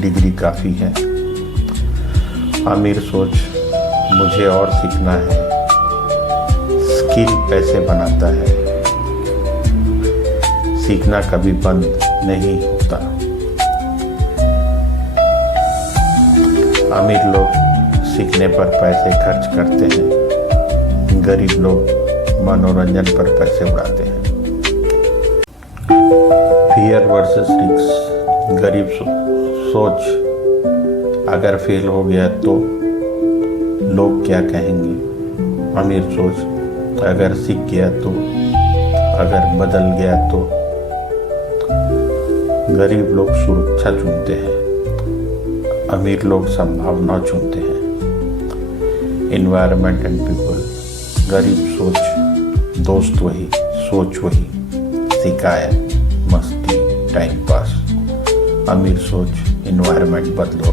Degree काफ़ी है। अमीर सोच, मुझे और सीखना है। स्किल पैसे बनाता है, सीखना कभी बंद नहीं होता। अमीर लोग सीखने पर पैसे खर्च करते हैं, गरीब लोग मनोरंजन पर पैसे उड़ाते हैं। Fear versus risk. गरीब सोच, अगर फेल हो गया तो लोग क्या कहेंगे। अमीर सोच, अगर सीख गया तो, अगर बदल गया तो। गरीब लोग सुरक्षा चुनते हैं, अमीर लोग संभावना चुनते हैं। Environment and people. गरीब सोच, दोस्त वही, सोच वही, शिकायत, मस्ती, टाइम पास। अमीर सोच, एनवायरनमेंट बदलो,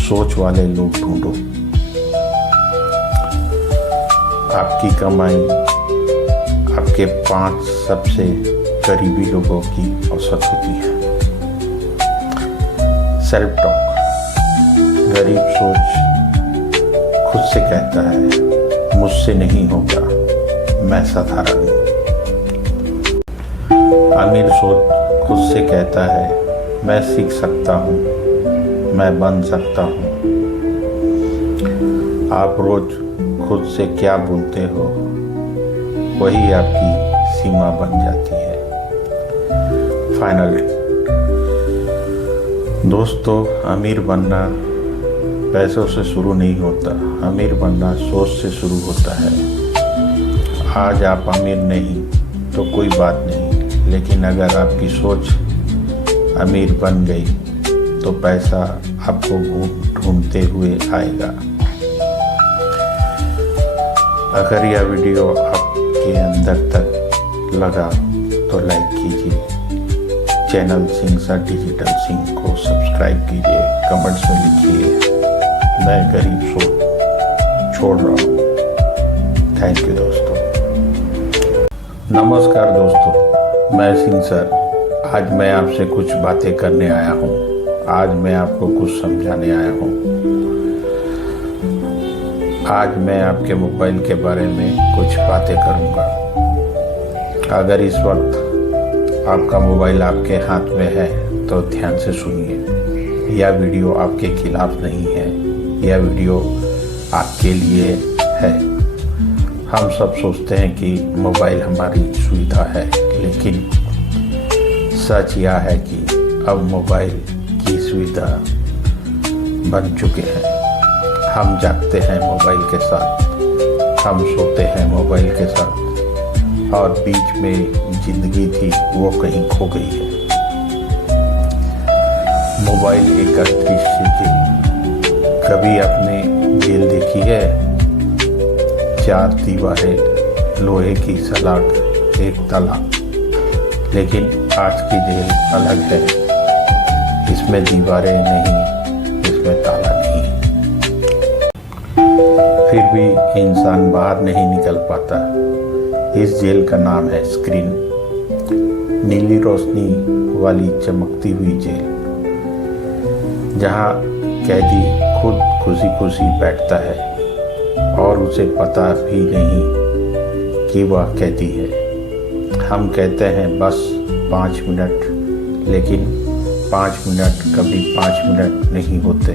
सोच वाले लोग ढूंढो। आपकी कमाई आपके 5 सबसे करीबी लोगों की औसत होती है। Self talk. गरीब सोच खुद से कहता है, मुझसे नहीं होगा, मैं साधारण हूँ। अमीर सोच खुद से कहता है, मैं सीख सकता हूँ, मैं बन सकता हूँ। आप रोज खुद से क्या बोलते हो, वही आपकी सीमा बन जाती है। फाइनल दोस्तों, अमीर बनना पैसों से शुरू नहीं होता, अमीर बनना सोच से शुरू होता है। आज आप अमीर नहीं तो कोई बात नहीं, लेकिन अगर आपकी सोच अमीर बन गई तो पैसा आपको ढूंढते हुए आएगा। अगर यह वीडियो आपके अंदर तक लगा तो लाइक कीजिए, channel Singh sir digital Singh को सब्सक्राइब कीजिए, कमेंट्स में लिखिए मैं गरीब सोच छोड़ रहा हूँ। थैंक यू दोस्तों। नमस्कार दोस्तों, मैं सिंह सर। आज मैं आपसे कुछ बातें करने आया हूँ। आज मैं आपको कुछ समझाने आया हूँ। आज मैं आपके मोबाइल के बारे में कुछ बातें करूँगा। अगर इस वक्त आपका मोबाइल आपके हाथ में है तो ध्यान से सुनिए। यह वीडियो आपके खिलाफ नहीं है, यह वीडियो आपके लिए है। हम सब सोचते हैं कि मोबाइल हमारी सुविधा है, लेकिन सच यह है कि अब मोबाइल की सुविधा बन चुके हैं। हम जागते हैं मोबाइल के साथ, हम सोते हैं मोबाइल के साथ, और बीच में जिंदगी थी वो कहीं खो गई है। मोबाइल एक अदृश्य जेल। कभी आपने जेल देखी है? 4 दीवारें, लोहे की सलाख, एक ताला। लेकिन आज की जेल अलग है। इसमें दीवारें नहीं, इसमें ताला नहीं। फिर भी इंसान बाहर नहीं निकल पाता। इस जेल का नाम है स्क्रीन। नीली रोशनी वाली चमकती हुई जेल, जहाँ कैदी खुद खुशी खुशी बैठता है और उसे पता भी नहीं कि वह कैदी है। हम कहते हैं बस 5 मिनट, लेकिन 5 मिनट कभी 5 मिनट नहीं होते।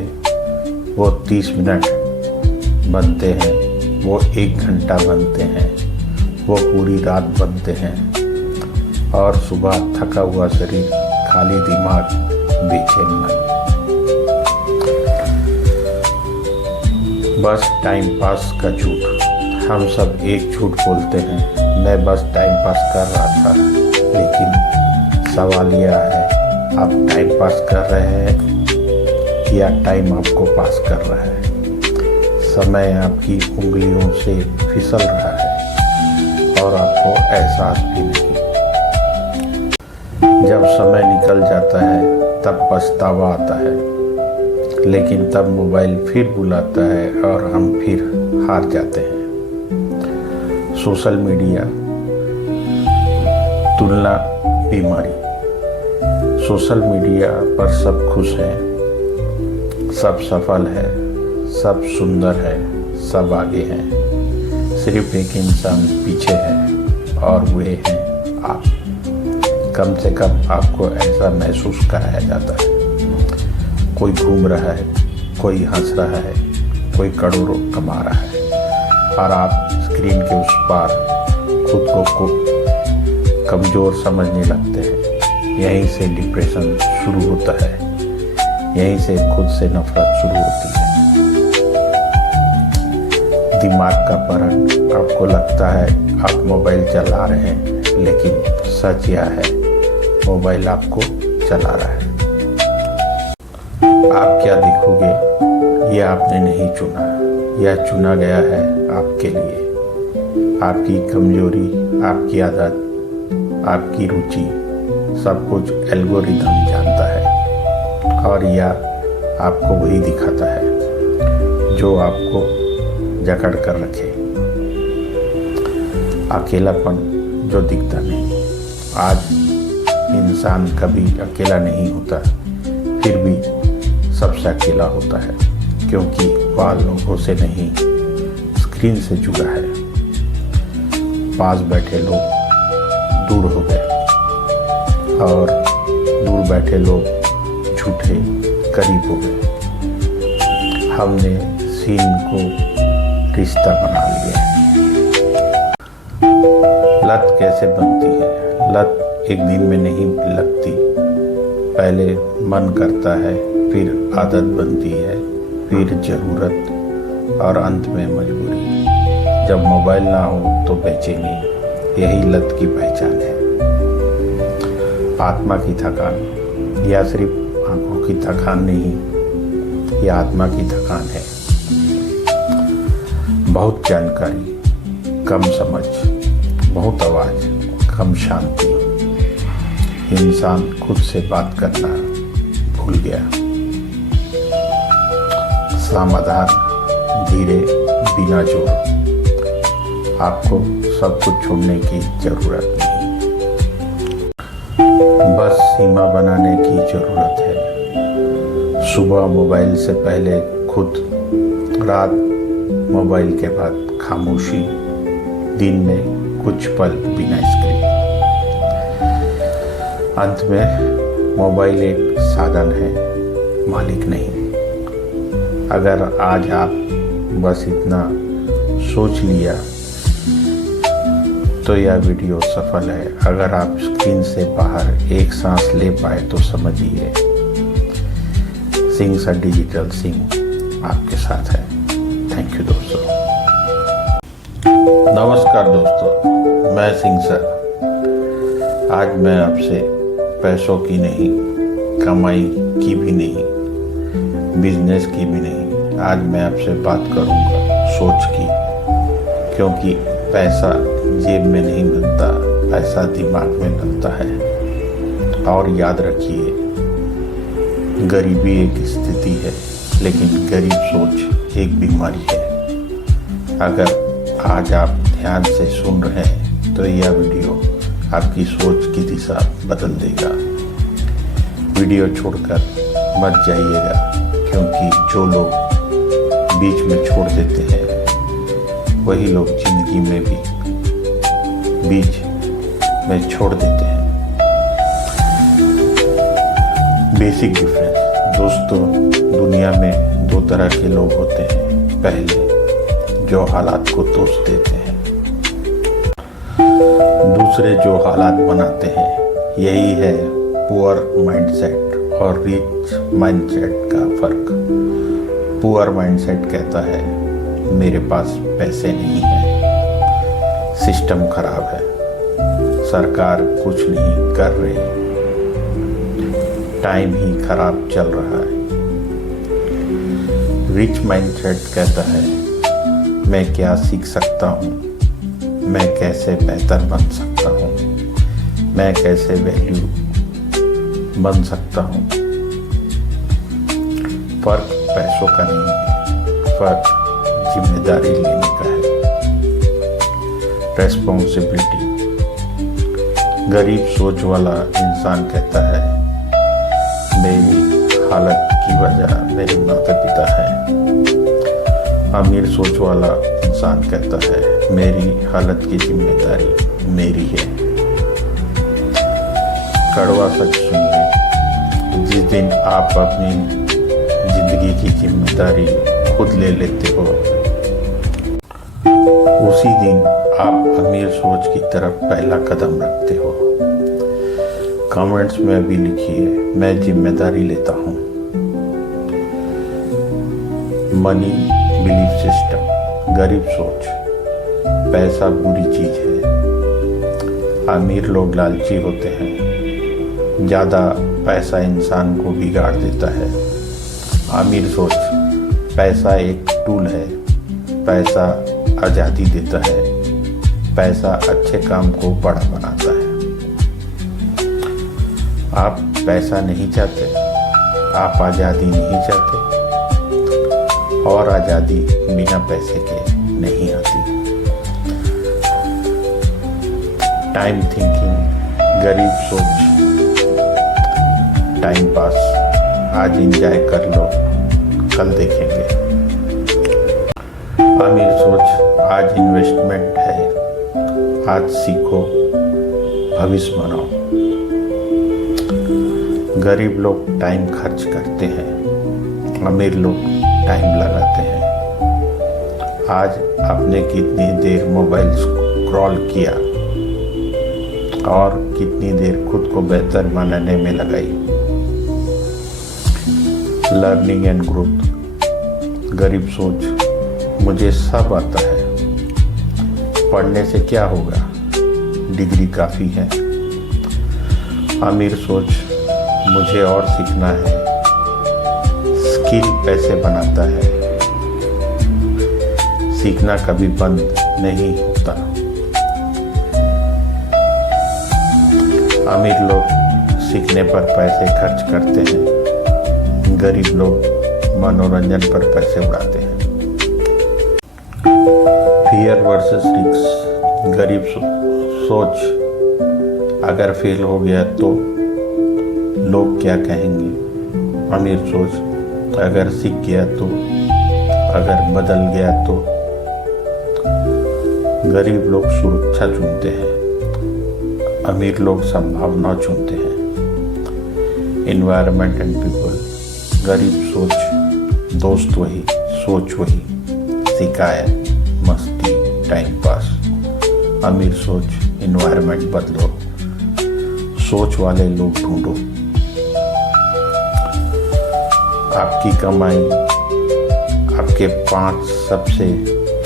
वो 30 मिनट बनते हैं, वो 1 घंटा बनते हैं, वो पूरी रात बनते हैं, और सुबह थका हुआ शरीर, खाली दिमाग, बेचैन मन। बस टाइम पास का झूठ। हम सब एक झूठ बोलते हैं, मैं बस टाइम पास कर रहा था। लेकिन सवाल यह है, आप टाइम पास कर रहे हैं या टाइम आपको पास कर रहा है? समय आपकी उंगलियों से फिसल रहा है और आपको एहसास भी नहीं। जब समय निकल जाता है तब पछतावा आता है, लेकिन तब मोबाइल फिर बुलाता है और हम फिर हार जाते हैं। सोशल मीडिया तुलना बीमारी। सोशल मीडिया पर सब खुश हैं, सब सफल है, सब सुंदर है, सब आगे हैं। सिर्फ एक इंसान पीछे है और वे हैं आप। कम से कम आपको ऐसा महसूस कराया जाता है। कोई घूम रहा है, कोई हंस रहा है, कोई करोड़ों कमा रहा है और आप स्क्रीन के उस पार खुद को कमज़ोर समझने लगते हैं। यहीं से डिप्रेशन शुरू होता है, यहीं से खुद से नफरत शुरू होती है। दिमाग का फर्क, आपको लगता है आप मोबाइल चला रहे हैं, लेकिन सच यह है मोबाइल आपको चला रहा है। आप क्या दिखोगे यह आपने नहीं चुना, यह चुना गया है आपके लिए। आपकी कमजोरी, आपकी आदत, आपकी रुचि, सब कुछ एल्गोरिथम जानता है और यह आपको वही दिखाता है जो आपको जकड़ कर रखे। अकेलापन जो दिखता नहीं। आज इंसान कभी अकेला नहीं होता, फिर भी सबसे अकेला होता है, क्योंकि वह लोगों से नहीं, स्क्रीन से जुड़ा है। पास बैठे लोग दूर हो गए और दूर बैठे लोग झूठे करीब हो गए। हमने सीन को रिश्ता बना लिया। लत कैसे बनती है? लत एक दिन में नहीं लगती। पहले मन करता है, फिर आदत बनती है, फिर जरूरत और अंत में मजबूरी। जब मोबाइल ना हो तो बेचैनी, यही लत की पहचान है। आत्मा की थकान, या सिर्फ आंखों की थकान नहीं, यह आत्मा की थकान है। बहुत जानकारी, कम समझ, बहुत आवाज, कम शांति। इंसान खुद से बात करना भूल गया। समाधान धीरे, बिना जोर। आपको सब कुछ छोड़ने की जरूरत नहीं, बस सीमा बनाने की जरूरत है। सुबह मोबाइल से पहले खुद, रात मोबाइल के बाद खामोशी, दिन में कुछ पल बिना स्क्रीन। अंत में मोबाइल एक साधन है, मालिक नहीं। अगर आज आप बस इतना सोच लिया तो यह वीडियो सफल है। अगर आप स्क्रीन से बाहर एक सांस ले पाए तो समझिए सिंह सर डिजिटल सिंह आपके साथ है। थैंक यू दोस्तों। नमस्कार दोस्तों, मैं सिंह सर। आज मैं आपसे पैसों की नहीं, कमाई की भी नहीं, बिजनेस की भी नहीं, आज मैं आपसे बात करूंगा सोच की। क्योंकि पैसा जेब में नहीं बनता, पैसा दिमाग में बनता है। और याद रखिए, गरीबी एक स्थिति है, लेकिन गरीब सोच एक बीमारी है। अगर आज आप ध्यान से सुन रहे हैं तो यह वीडियो आपकी सोच की दिशा बदल देगा। वीडियो छोड़कर मत जाइएगा, क्योंकि जो लोग बीच में छोड़ देते हैं वही लोग जिंदगी में भी बीच में छोड़ देते हैं। बेसिक डिफरेंस दोस्तों, दुनिया में दो तरह के लोग होते हैं। पहले जो हालात को दोष देते हैं, दूसरे जो हालात बनाते हैं। यही है पुअर माइंडसेट और रिच माइंडसेट का फर्क। पुअर माइंडसेट कहता है मेरे पास पैसे नहीं है, सिस्टम खराब है, सरकार कुछ नहीं कर रही, टाइम ही खराब चल रहा है। रिच माइंडसेट कहता है मैं क्या सीख सकता हूँ, मैं कैसे बेहतर बन सकता हूँ, मैं कैसे वैल्यू बन सकता हूँ। फर्क पैसों का नहीं है, फर्क जिम्मेदारी लेने का है, रेस्पॉन्सिबिलिटी। गरीब सोच वाला इंसान कहता है मेरी हालत की वजह मेरे माता पिता हैं। अमीर सोच वाला इंसान कहता है मेरी हालत की जिम्मेदारी मेरी है। कड़वा सच सुनिए, जिस दिन आप अपनी जिंदगी की जिम्मेदारी खुद ले लेते हो, उसी दिन आप अमीर सोच की तरफ पहला कदम रखते हो। कमेंट्स में भी लिखिए मैं जिम्मेदारी लेता हूँ। मनी बिलीफ सिस्टम, गरीब सोच। पैसा बुरी चीज है। अमीर लोग लालची होते हैं। ज़्यादा पैसा इंसान को बिगाड़ देता है। अमीर सोच, पैसा एक टूल है। पैसा आज़ादी देता है। पैसा अच्छे काम को बड़ा बनाता है। आप पैसा नहीं चाहते, आप आज़ादी नहीं चाहते, और आज़ादी बिना पैसे के नहीं आती। टाइम थिंकिंग, गरीब सोच। टाइम पास, आज एंजॉय कर लो, कल देखेंगे। अमीर सोच, आज इन्वेस्टमेंट है, आज सीखो, भविष्य बनाओ। गरीब लोग टाइम खर्च करते हैं, अमीर लोग टाइम लगाते हैं। आज आपने कितनी देर मोबाइल स्क्रॉल किया और कितनी देर खुद को बेहतर बनाने में लगाई। लर्निंग एंड ग्रोथ, गरीब सोच, मुझे सब आता है, पढ़ने से क्या होगा, डिग्री काफ़ी है। अमीर सोच, मुझे और सीखना है, स्किल पैसे बनाता है, सीखना कभी बंद नहीं होता। अमीर लोग सीखने पर पैसे खर्च करते हैं, गरीब लोग मनोरंजन पर पैसे उड़ाते हैं। फियर वर्सेस रिस्क, गरीब सोच, अगर फेल हो गया तो लोग क्या कहेंगे। अमीर सोच, अगर सीख गया तो, अगर बदल गया तो। गरीब लोग सुरक्षा चुनते हैं, अमीर लोग संभावना चुनते हैं। एनवायरनमेंट एंड पीपल, गरीब सोच, दोस्त वही, सोच वही, शिकायत, मस्ती, टाइम पास। अमीर सोच, एनवायरनमेंट बदलो, सोच वाले लोग ढूंढो। आपकी कमाई आपके 5 सबसे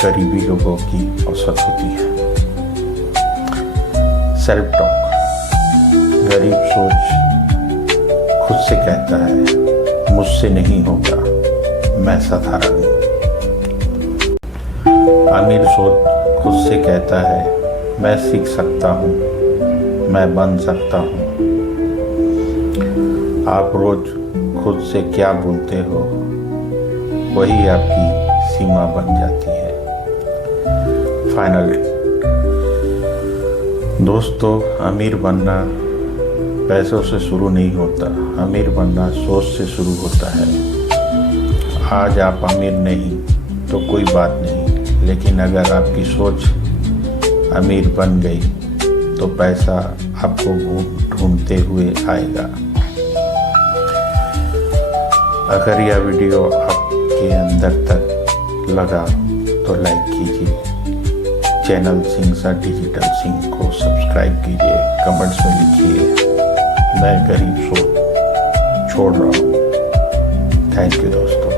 करीबी लोगों की औसत होती है। सेल्फ टॉक, गरीब सोच खुद से कहता है मुझसे नहीं होगा, मैं साधारण हूँ। अमीर सोच खुद से कहता है मैं सीख सकता हूँ, मैं बन सकता हूँ। आप रोज खुद से क्या बोलते हो, वही आपकी सीमा बन जाती है। फाइनल दोस्तों, अमीर बनना पैसों से शुरू नहीं होता, अमीर बनना सोच से शुरू होता है। आज आप अमीर नहीं तो कोई बात नहीं, लेकिन अगर आपकी सोच अमीर बन गई तो पैसा आपको ढूंढते हुए आएगा। अगर यह वीडियो आपके अंदर तक लगा तो लाइक कीजिए, चैनल सिंह सा डिजिटल सिंह को सब्सक्राइब कीजिए, कमेंट्स में लिखिए मैं गरीब सोच छोड़ रहा हूँ। थैंक यू दोस्तों।